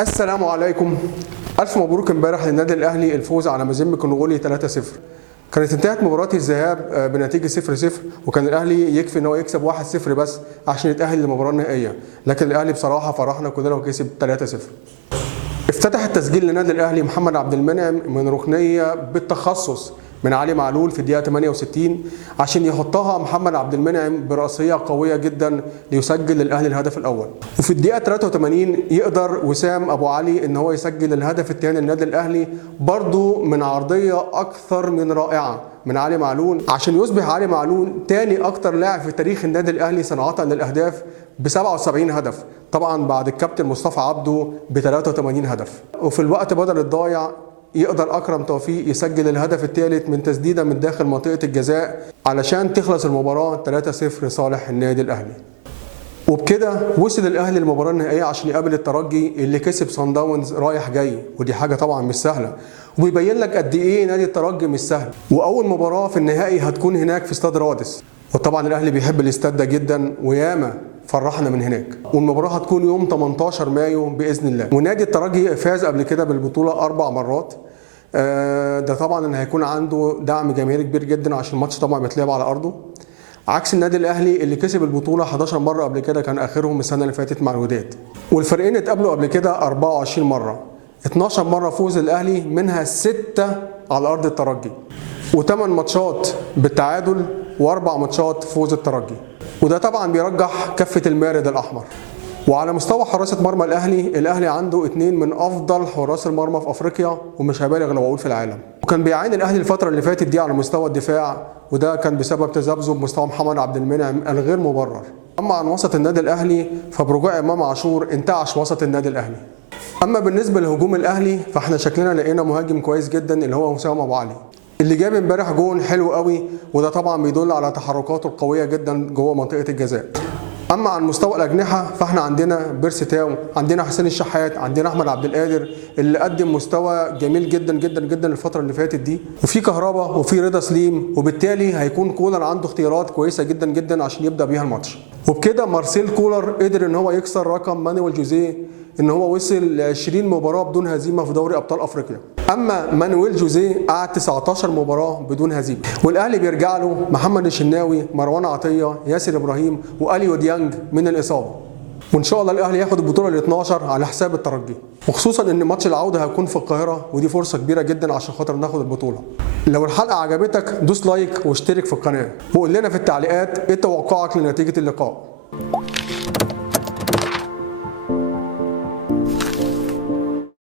السلام عليكم. ألف مبروك امبارح للنادي الأهلي الفوز على مازيمبي كونغولي 3-0. كانت انتهت مباراة الذهاب بنتيجة 0-0، وكان الأهلي يكفي إن هو يكسب 1-0 بس عشان يتأهل للمباراة النهائية، لكن الأهلي بصراحة فرحنا كلنا وكسب 3-0. افتتح التسجيل للنادي الأهلي محمد عبد المنعم من ركنية بالتخصص من علي معلول في الدقيقة 68 عشان يحطها محمد عبد المنعم برأسية قوية جدا ليسجل للأهلي الهدف الأول. وفي الدقيقة 83 يقدر وسام أبو علي إن هو يسجل الهدف الثاني للنادي الأهلي برضو من عرضية أكثر من رائعة من علي معلول، عشان يصبح علي معلول تاني أكتر لاعب في تاريخ النادي الأهلي صناعة للأهداف ب 77 هدف، طبعا بعد الكابتن مصطفى عبده ب 83 هدف. وفي الوقت بدل الضايع يقدر أكرم توفيق يسجل الهدف الثالث من تسديدة من داخل منطقة الجزاء علشان تخلص المباراة 3-0 لصالح النادي الأهلي. وبكده وصل الأهلي للمباراة النهائية عشان يقابل الترجي اللي كسب صن داونز رايح جاي، ودي حاجة طبعا مش سهلة، وبيبين لك قد إيه نادي الترجي مش سهل. وأول مباراة في النهائي هتكون هناك في استاد رادس، وطبعا الأهلي بيحب الاستاد ده جدا وياما فرحنا من هناك. والمباراة هتكون يوم 18 مايو بإذن الله. ونادي الترجي فاز قبل كده بالبطولة 4 مرات. ده طبعا ان هيكون عنده دعم جماهيري كبير جدا عشان الماتش طبعا بيتلعب على ارضه، عكس النادي الاهلي اللي كسب البطوله 11 مره قبل كده، كان اخرهم السنه اللي فاتت مع الوداد. والفريقين اتقابلوا قبل كده 24 مره، 12 مره فوز الاهلي منها 6 على ارض الترجي، و8 ماتشات بالتعادل و4 ماتشات فوز الترجي، وده طبعا بيرجح كفه المارد الاحمر. وعلى مستوى حراسة مرمى الأهلي عنده 2 من أفضل حراس المرمى في أفريقيا، ومش هبالغ لو أقول في العالم. وكان بيعاني الأهلي الفترة اللي فاتت دي على مستوى الدفاع، وده كان بسبب تذبذب مستوى محمد عبد المنعم الغير مبرر. أما عن وسط النادي الأهلي فبرجوع إمام عاشور انتعش وسط النادي الأهلي. أما بالنسبة لهجوم الأهلي فإحنا شكلنا لقينا مهاجم كويس جدا اللي هو وسام أبو علي، اللي جاب امبارح جون حلو قوي، وده طبعا بيدل على تحركاته القوية جدا جوه منطقة الجزاء. اما عن مستوى الاجنحه فاحنا عندنا بيرسي تاو، عندنا حسين الشحات، عندنا احمد عبد القادر اللي قدم مستوى جميل جدا جدا جدا الفتره اللي فاتت دي، وفي كهربا وفي رضا سليم، وبالتالي هيكون كولر عنده اختيارات كويسه جدا جدا عشان يبدا بيها الماتش. وبكده مارسيل كولر قدر ان هو يكسر رقم مانويل جوزيه ان هو وصل ل 20 مباراه بدون هزيمه في دوري ابطال افريقيا. اما مانويل جوزيه قعد 19 مباراه بدون هزيمه. والاهلي بيرجع له محمد الشناوي، مروان عطيه، ياسر ابراهيم، واليو ديانج من الاصابه. وان شاء الله الاهلي ياخد البطوله ال 12 على حساب الترجي، وخصوصا ان ماتش العوده هيكون في القاهره، ودي فرصه كبيره جدا عشان خاطر ناخد البطوله. لو الحلقه عجبتك دوس لايك واشترك في القناه، وقول لنا في التعليقات ايه توقعك لنتيجه اللقاء.